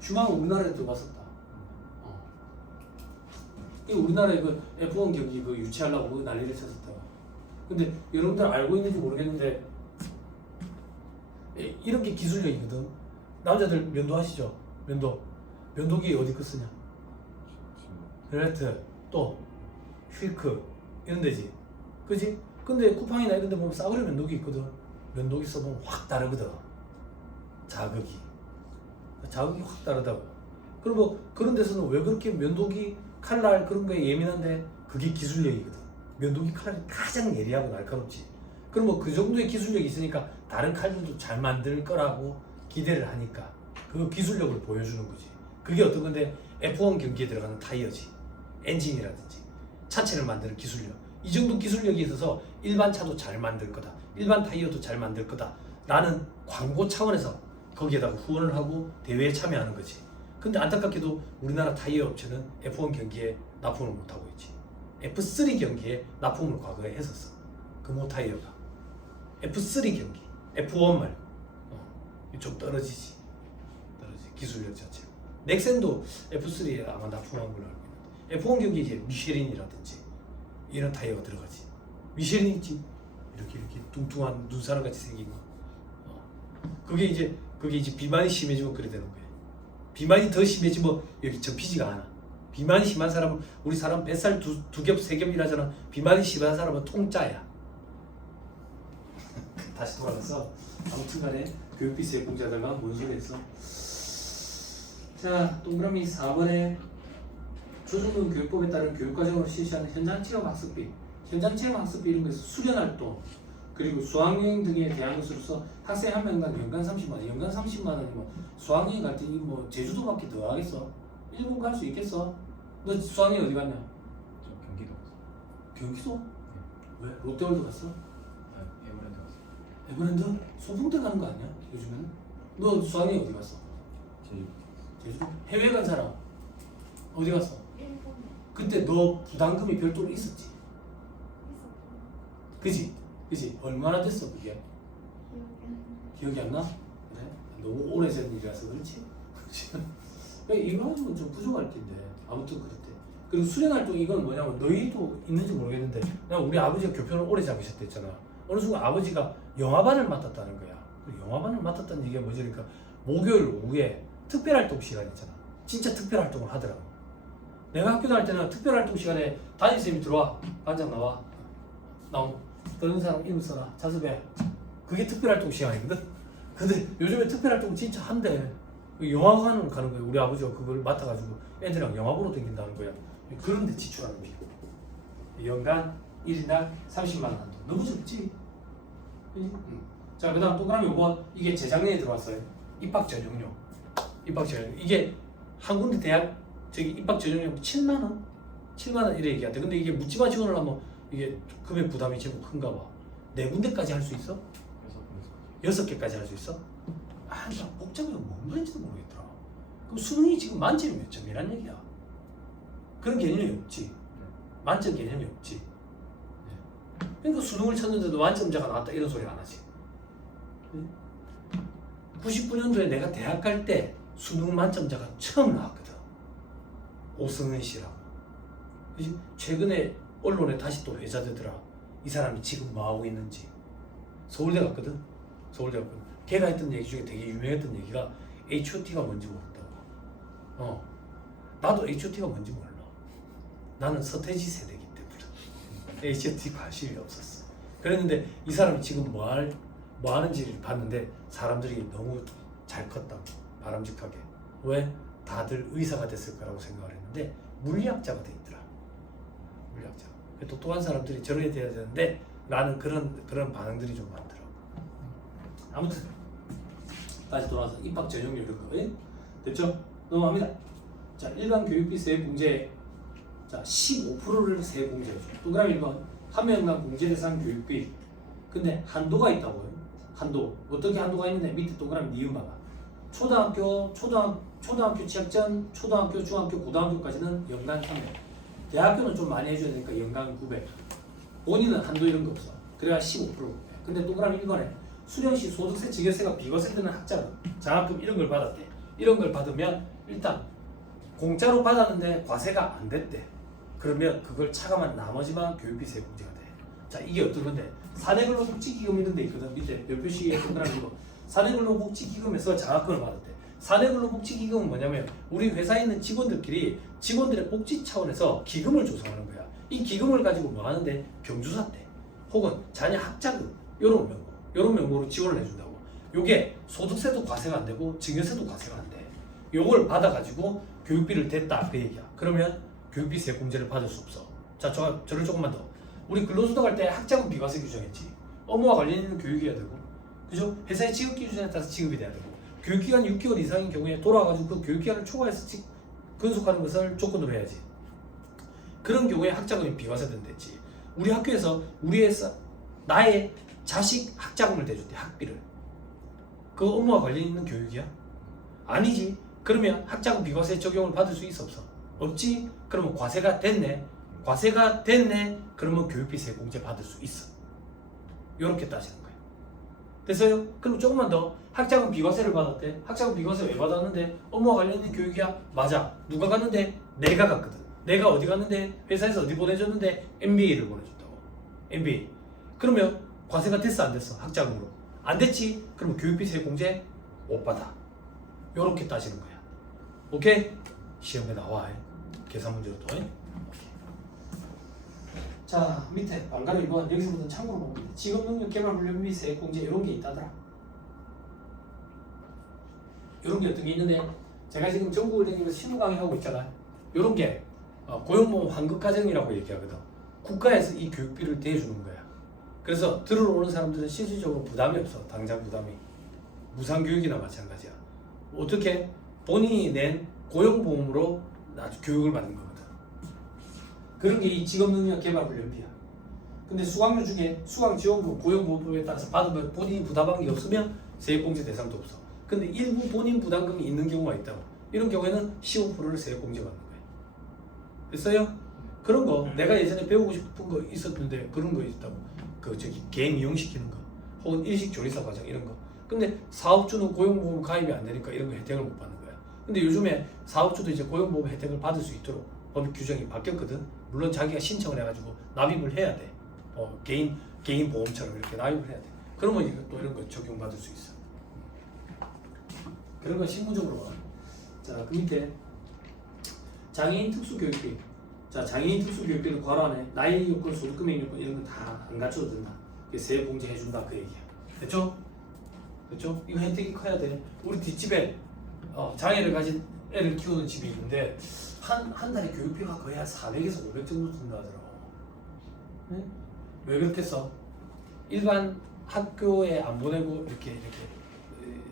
슈마가 우리나라에 들어왔었다. 이 우리나라에 그 F1 경기 그 유치하려고 난리를 쳤었다. 근데 여러분들 알고 있는지 모르겠는데 이런 게 기술력이거든. 남자들 면도하시죠? 면도기 어디 거 쓰냐? 벨레트 또 휠크 이런 데지. 그지? 근데 쿠팡이나 이런 데 보면 싸구려 면도기 있거든. 면도기 써보면 확 다르거든. 자극이 확 다르다고. 그럼 뭐 그런 데서는 왜 그렇게 면도기 칼날 그런 거에 예민한데 그게 기술력이거든. 면도기 칼날이 가장 예리하고 날카롭지. 그럼 뭐 그 정도의 기술력이 있으니까 다른 칼들도 잘 만들 거라고 기대를 하니까 그 기술력을 보여주는 거지. 그게 어떤 건데 F1 경기에 들어가는 타이어지. 엔진이라든지 차체를 만드는 기술력. 이 정도 기술력이 있어서 일반 차도 잘 만들 거다. 일반 타이어도 잘 만들 거다. 라는 광고 차원에서 거기에다가 후원을 하고 대회에 참여하는 거지. 근데 안타깝게도 우리나라 타이어 업체는 F1 경기에 납품을 못하고 있지. F3 경기에 납품을 과거에 했었어. 금호 타이어가. F3 경기, F1 말고 좀 떨어지지. 기술력 자체가. 넥센도 F3에 아마 납품한 걸로 알고 있는데 F1 경기에 이제 미쉐린이라든지 이런 타이어가 들어가지. 미쉐린 있지. 이렇게 뚱뚱한 눈사람 같이 생긴 거. 그게 이제 비만이 심해지면 그래 되는 거야. 비만이 더 심해지면 여기 접히지가 않아. 비만이 심한 사람은 우리 사람 뱃살 두 겹, 세 겹이라잖아. 비만이 심한 사람은 통짜야. 다시 돌아가서 아무튼간에 교육비 세공자들과 뭔 소리 했어? 자, 동그라미 4번에 조중동 교육법에 따른 교육과정으로 실시하는 현장체험 학습비, 현장체험 학습비 이런 거에서 수련활동 그리고 수학여행 등에 대한 것으로서 학생 한 명당 연간 30만 원, 연간 30만 원이면 수학여행 갈 때 뭐 제주도밖에 더 하겠어? 일본 갈 수 있겠어? 너 수학여행 어디 갔냐? 저 경기도 갔어요. 경기도? 왜? 롯데월드 갔어? 아, 에버랜드 갔어요. 에버랜드? 소풍때 가는 거 아니야? 요즘에는? 너 수학여행 어디 갔어? 제주도. 제주도? 해외 간 사람 어디 갔어? 일본 그때 너 부담금이 별도로 있었지? 있었고 그지? 얼마나 됐어 그게? 기억이 안 나? 그래? 너무 오래전 일이라서 그렇지? 이거 가지고 좀 부족할 텐데 아무튼 그랬대. 그리고 수련활동 이건 뭐냐면 너희도 있는지 모르겠는데 그냥 우리 아버지가 교편을 오래 잡으셨다 했잖아. 어느 순간 아버지가 영화반을 맡았다는 거야. 그 영화반을 맡았다는 얘기가 뭐지? 그러니까 목요일 오후에 특별활동 시간 있잖아. 진짜 특별활동을 하더라고. 내가 학교 다닐 때는 특별활동 시간에 담임선생님이 들어와. 반장 나오고 떠는 사람 이름 써라. 자습해. 그게 특별활동 시간이거든. 근데 요즘에 특별활동 진짜 한대. 영화관을 가는 거야. 우리 아버지가 그걸 맡아가지고 애들이랑 영화 보러 다닌다는 거야. 그런데 지출하는 거야. 연간 1인당 30만 원 한도. 너무 적지? 응. 자, 그 다음 동그라미 5번. 이게 재작년에 들어왔어요. 입학 전용료. 이게 한 군데 대학 입학 전용료 7만 원? 7만 원 이래 얘기한대. 근데 이게 묻지마 지원을 하면 이게 금액 부담이 제법 큰가 봐. 4군데까지 할 수 있어? 6개까지 할 수 있어? 나 복잡해서 뭔 말인지도 모르겠더라. 그럼 수능이 지금 만점이 몇 점이란 얘기야? 그런 개념이 없지. 만점 개념이 없지. 그러니까 수능을 쳤는데도 만점자가 나왔다 이런 소리 안 하지. 99년도에 내가 대학 갈 때 수능 만점자가 처음 나왔거든. 오승은 씨라고. 최근에 언론에 다시 또 회자되더라. 이 사람이 지금 뭐 하고 있는지. 서울대 갔거든. 걔가 했던 얘기 중에 되게 유명했던 얘기가 H.O.T가 뭔지 모른다고. 나도 H.O.T가 뭔지 몰라. 나는 서태지 세대이기 때문에 H.O.T 관심이 없었어. 그랬는데 이 사람이 지금 뭐 하는지를 봤는데 사람들이 너무 잘 컸다고, 바람직하게. 왜? 다들 의사가 됐을 거라고 생각을 했는데 물리학자가 돼 있더라. 물리학자. 똑똑한 사람들이 저래야 돼야 되는데 라는 그런 반응들이 좀 많더라고. 아무튼 다시 돌아와서 입학 전형률 이런 거. 예? 됐죠? 넘어갑니다. 자, 일반 교육비 세액 공제, 자 15%를 세액 공제해줘. 동그라미 1번 한 명당 공제 대상 교육비. 근데 한도가 있다고요. 한도. 어떻게 한도가 있는데 밑에 동그라미 니은 봐봐. 초등학교 취학 전 초등학교, 중학교, 고등학교까지는 연간 300. 대학교는 좀 많이 해줘야 되니까 연간 900. 본인은 한도 이런 거 없어. 그래야 15%. 근데 동그라미 1번에 수령시 소득세, 증여세가 비과세 되는 학자는 장학금 이런 걸 받았대. 이런 걸 받으면 일단 공짜로 받았는데 과세가 안 됐대. 그러면 그걸 차감한 나머지만 교육비 세액 공제가 돼. 자, 이게 어떤 건데? 사내근로복지기금 이런 데 있거든. 밑에 별표식에 동그라미 거. 사내근로복지기금에서 장학금을 받았대. 사내근로복지기금은 뭐냐면 우리 회사에 있는 직원들끼리 직원들의 복지 차원에서 기금을 조성하는 거야. 이 기금을 가지고 뭐 하는데? 경주사 때 혹은 자녀 학자금 요런 명목으로 지원을 해준다고. 요게 소득세도 과세가 안 되고 증여세도 과세가 안 돼. 요걸 받아가지고 교육비를 댔다 그 얘기야. 그러면 교육비 세액 공제를 받을 수 없어. 자, 저를 조금만 더. 우리 근로소득 할 때 학자금 비과세 규정했지. 업무와 관련 있는 교육이어야 되고, 그죠? 회사의 지급 기준에 따라서 지급이 돼야 되고, 교육기간 6개월 이상인 경우에 돌아가지고 그 교육기간을 초과해서 근속하는 것을 조건으로 해야지. 그런 경우에 학자금이 비과세된댔지. 우리 학교에서 나의 자식 학자금을 대줬대. 학비를. 그 업무와 관련 있는 교육이야? 아니지. 그러면 학자금 비과세 적용을 받을 수 있어 없어? 없지. 그러면 과세가 됐네. 그러면 교육비 세액 공제 받을 수 있어. 요렇게 따지는 거야. 됐어요? 그럼 조금만 더. 학자금 비과세를 받았대. 학자금 비과세 왜 받았는데? 업무와 관련 있는 교육이야? 맞아. 누가 갔는데? 내가 갔거든. 내가 어디 갔는데? 회사에서 어디 보내줬는데? MBA를 보내줬다고. MBA. 그러면 과세가 됐어 안 됐어? 학자금으로. 안 됐지? 그러면 교육비 세액 공제 못 받아. 요렇게 따지는 거야. 오케이? 시험에 나와. 계산 문제로 또. 자, 밑에 방가루 2번 여기서부터 참고로 보면 돼. 직업능력 개발 훈련비 세액 공제 이런 게 있다더라. 이런 게 어떤 게 있는데 제가 지금 전국을 다니면서 실무 강의하고 있잖아요. 이런 게 고용보험 환급과정이라고 얘기하거든. 국가에서 이 교육비를 대주는 거야. 그래서 들으러 오는 사람들은 실질적으로 부담이 없어. 당장 부담이. 무상교육이나 마찬가지야. 어떻게? 본인이 낸 고용보험으로 교육을 받는 거거든. 그런 게 이 직업능력 개발 훈련비야. 근데 수강료 중에 수강지원금 고용보험법에 따라서 받으면 본인이 부담한 게 없으면 세액공제 대상도 없어. 근데 일부 본인 부담금이 있는 경우가 있다고. 이런 경우에는 15%를 세액공제 받는 거야. 됐어요? 그런 거 내가 예전에 배우고 싶은 거 있었는데 그런 거 있다고. 개인 이용시키는 거 혹은 일식조리사 과정 이런 거. 근데 사업주는 고용보험 가입이 안 되니까 이런 거 혜택을 못 받는 거야. 근데 요즘에 사업주도 이제 고용보험 혜택을 받을 수 있도록 법 규정이 바뀌었거든. 물론 자기가 신청을 해가지고 납입을 해야 돼. 개인 보험처럼 이렇게 납입을 해야 돼. 그러면 이거 또 이런 거 적용받을 수 있어. 그런 건 실무적으로 봐. 자, 그 밑에 장애인 특수교육비. 자, 장애인 특수교육비는 괄호 안에 나이 요건, 소득금액 요건 이런 거 다 안 갖춰도 된다. 그게 세액 공제 해준다 그 얘기야. 됐죠? 됐죠? 이거 혜택이 커야 돼. 우리 뒷집에 장애를 가진 애를 키우는 집이 있는데 한 달에 교육비가 거의 한 400에서 500 정도 든다 하더라고. 네? 왜 그렇게 써? 일반 학교에 안 보내고 이렇게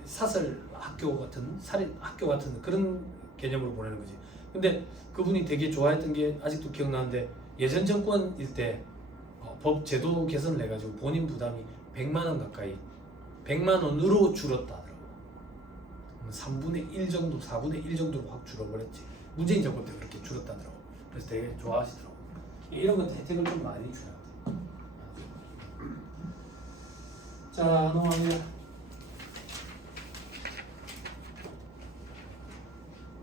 사설 학교 같은 사립 학교 같은 그런 개념으로 보내는 거지. 근데 그분이 되게 좋아했던 게 아직도 기억나는데 예전 정권일 때 법 제도 개선을 해가지고 본인 부담이 100만 원 가까이 100만 원으로 줄었다 하더라고. 3분의 1 정도, 4분의 1 정도로 확 줄어버렸지. 문재인 정권 때 그렇게 줄었다더라고. 그래서 되게 좋아하시더라고. 이런 건 혜택을 좀 많이 줘야 돼. 자, 넘어갑니다.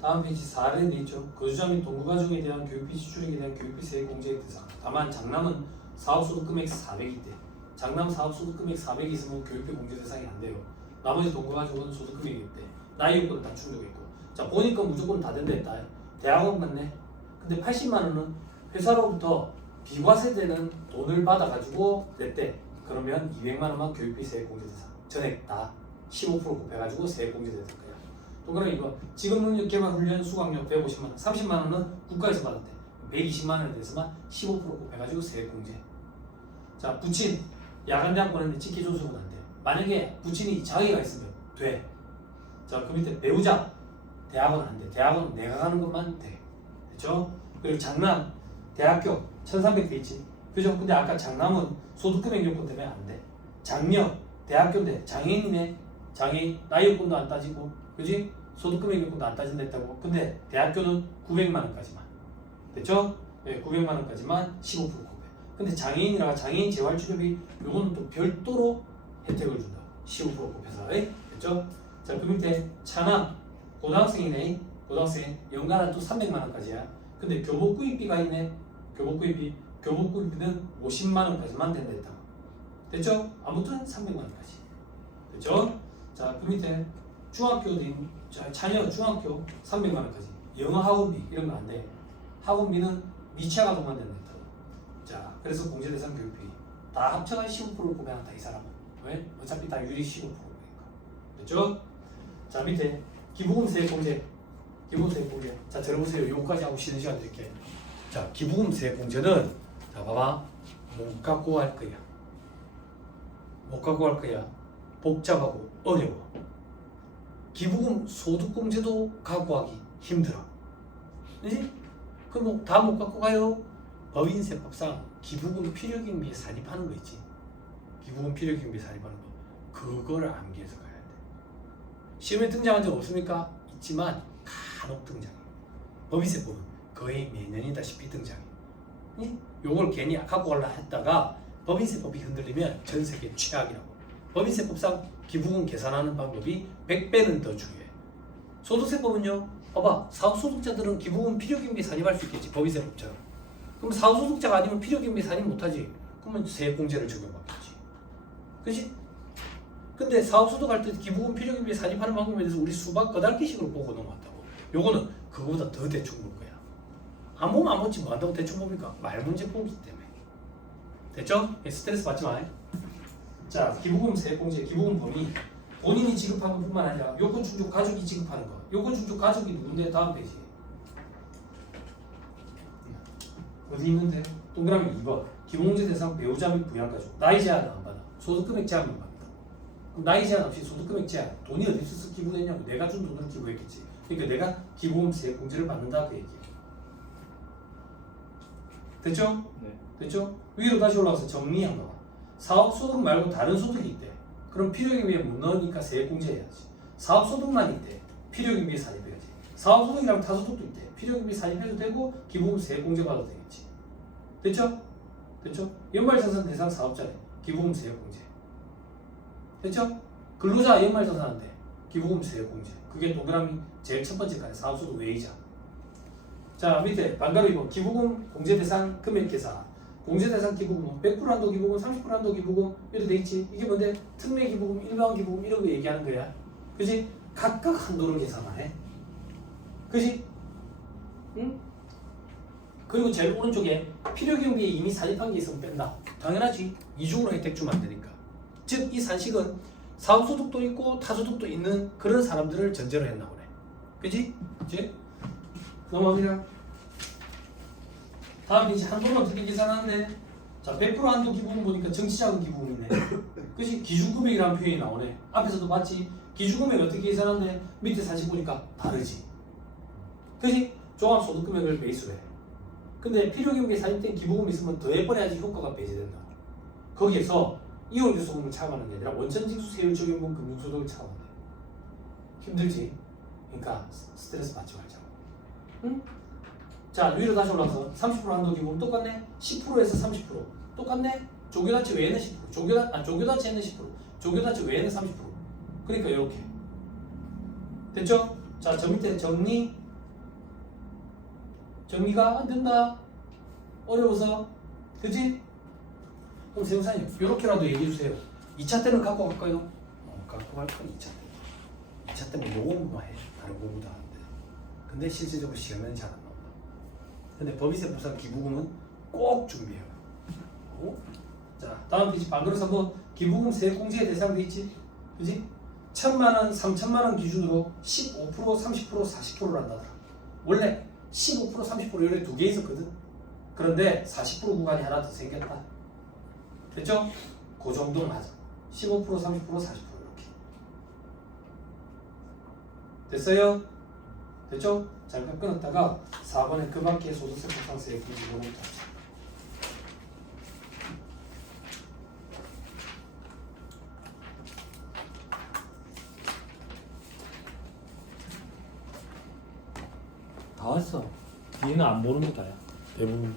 다음 페이지 4례 돼 있죠. 거주자 및 동거가족에 대한 교육비 지출액에 대한 교육비 세액 공제의 대상. 다만 장남은 사업소득금액 400이 돼. 장남 사업소득금액 400이 있으면 교육비 공제 대상이 안 돼요. 나머지 동거가족은 소득금액이 있대. 나이 요건은 다 충족했고. 자, 본인 건 무조건 다 된다 했다. 대학원 맞네. 근데 80만 원은 회사로부터 비과세되는 돈을 받아가지고 냈대. 그러면 200만 원만 교육비 세액공제대상. 전액 다 15% 곱해가지고 세액공제될 거야. 또 그럼 이거 지금은 개발 훈련 수강료 150만 원, 30만 원은 국가에서 받았대. 120만 원에 대해서만 15% 곱해가지고 세액공제. 자, 부친 야간 대학 보냈는데 직계 존속은 안 돼. 만약에 부친이 장애가 있으면 돼. 자, 그 밑에 배우자 대학은 안 돼. 대학은 내가 가는 것만 돼. 됐죠? 그리고 장남 대학교 1,300 돼 있지. 그죠? 근데 아까 장남은 소득금액 요건 때문에 안 돼. 장녀 대학교인데 장애인이네. 장애인 나이 요건도 안 따지고, 그지? 소득금액 요건도 안 따진다 했다고. 근데 대학교는 900만 원까지만. 됐죠? 네, 900만 원까지만 15% 곱해. 근데 장애인이라 장애인 재활치료비 요거는 또 별도로 혜택을 준다. 15% 곱해서. 됐죠? 자, 그 밑에 차남 고등학생이네. 고등학생 연간은 또 300만 원까지야. 근데 교복구입비가 있네. 교복구입비는 50만 원까지만 된다 했다. 됐죠? 아무튼 300만 원까지. 됐죠? 자, 그 밑에 중학교인 자녀 중학교 300만 원까지. 영어 학원비 이런 거 안 돼. 학원비는 미취학 가족만 된다 했다. 자, 그래서 공제대상 교육비 다 합쳐가 15%를 구매한다 이 사람은. 왜? 어차피 다 유리 15%니까. 됐죠? 자, 밑에 기부금 세액공제. 기부금 세액공제. 자, 들어보세요. 요거까지 하고 쉬는 시간 드릴게. 자, 기부금 세액공제는 자, 봐봐. 못 갖고 할 거야. 못 갖고 할 거야. 복잡하고 어려워. 기부금 소득공제도 갖고 하기 힘들어. 그지? 그럼 뭐 다 못 갖고 가요? 법인세법상 기부금 필요경비에 산입하는 거 있지. 기부금 필요경비에 산입하는 거. 그거를 암기해서 가야 돼. 시험에 등장한 적 없습니까? 있지만 간혹 등장해. 법인세법은 거의 매년이다시피 등장해. 요걸 괜히 갖고 가려 했다가 법인세법이 흔들리면 전 세계 최악이라고. 법인세법상 기부금 계산하는 방법이 100배는 더 중요해. 소득세법은요. 봐봐. 사업소득자들은 기부금 필요경비에 산입할 수 있겠지. 법인세법처럼. 그럼 사업소득자가 아니면 필요경비에 산입 못하지. 그러면 세액공제를 적용받겠지. 그치? 근데 사업소득 할 때 기부금 필요경비에 산입하는 방법에 대해서 우리 수박 거달기식으로 보고 넘어갔다고. 요거는 그거보다 더 대충 볼 거야. 안 보면 안 보지 뭐 한다고 대충 봅니까? 말 문제 보기 때문에. 됐죠? 스트레스 받지 마. 자, 기부금 세액공제, 기부금 범위. 본인이 지급하는 것뿐만 아니라 요건 충족 가족이 지급하는 거. 요건 충족 가족이 누군데? 다음 페이지. 어디 있는데? 동그라미 2번. 기부공제 대상 배우자 및 부양가족. 나이 제한은 안 받아. 소득금액 제한만 받는다. 그럼 나이 제한 없이 소득금액 제한. 돈이 어디서 기부했냐고. 내가 준 돈으로 기부했겠지. 그러니까 내가 기부금 세액공제를 받는다 그 얘기야. 됐죠? 네. 됐죠? 위로 다시 올라가서 정리한 거. 사업소득 말고 다른 소득이 있대. 그럼 필요경비에 못 넣으니까 세액공제해야지. 사업소득만 있대. 필요경비에 산입해야지. 사업소득이랑 타소득도 있대. 필요경비 산입해도 되고 기부금 세액공제 받아도 되겠지. 됐죠? 됐죠? 연말자산 대상 사업자래. 기부금 세액공제. 됐죠? 근로자 연말자산한테 기부금 세액공제. 그게 동그라미 제일 첫 번째 칸에 사업소득 외이자. 자, 밑에 반가로 이거 기부금 공제 대상 금액 계산. 공제 대상 기부금은 100% 한도 기부금, 30% 한도 기부금 이렇게 돼 있지. 이게 뭔데? 특례 기부금, 일반 기부금 이런 거 얘기하는 거야. 그지? 각각 한도를 계산해. 그지? 응? 그리고 제일 오른쪽에 필요경비에 이미 산입한 게 있으면 뺀다. 당연하지. 이중으로 혜택 주면 안 되니까. 즉, 이 산식은 사업소득도 있고 타소득도 있는 그런 사람들을 전제로 했나 보네. 그지? 그지? 넘어가자. 다음 이제 한도는 어떻게 계산하는데? 자, 100% 한도 기부금 보니까 정치자금 기부금이네. 그치? 기준금액이라는 표현이 나오네. 앞에서도 봤지? 기준금액 어떻게 계산하는데? 밑에 사실 보니까 다르지. 그치? 종합소득금액을 베이스로 해. 근데 필요경비에 산입된 기부금이 있으면 더해버려야지 효과가 배제된다. 거기에서 이월교수금을 차감하는 게 아니라 원천징수 세율 적용분 금융소득을 차감한대. 힘들지? 그러니까 스트레스 받지 말자고. 응? 자, 위로 다시 올라가서 30% 한도 기부금 똑같네? 10%에서 30% 똑같네? 조교단체 외에는 10%, 조교단체에는 10%, 조교단체 외에는 30%. 그러니까 이렇게 됐죠? 자, 저 밑에 정리가 안 된다. 어려워서. 그치? 그럼 세무사님 이렇게라도 얘기해 주세요. 2차 때는 갖고 갈까요? 갖고 갈 건 2차 때. 2차 때는 요거만 해. 다른 공부도 하는데. 근데 실질적으로 시험에는 잘 안 나온다. 근데 법인세법상 기부금은 꼭 준비해요. 자, 다음 페이지 반그릇 한번 기부금 세액공제에 대상돼 있지? 그지? 1,000만원, 3,000만원 기준으로 15%, 30%, 40%를 한다더라. 원래 15%, 30% 이렇게 두 개 있었거든. 그런데 40% 구간이 하나 더 생겼다. 됐죠? 그 정도는 하자. 15%, 30%, 40% 이렇게. 됐어요? 됐죠? 잠깐 끊었다가 4번에 그 밖에 소득세 법상세액 공제 요금부터 합시다. 다 왔어. 뒤에는 안 보는 거 다야. 대부분.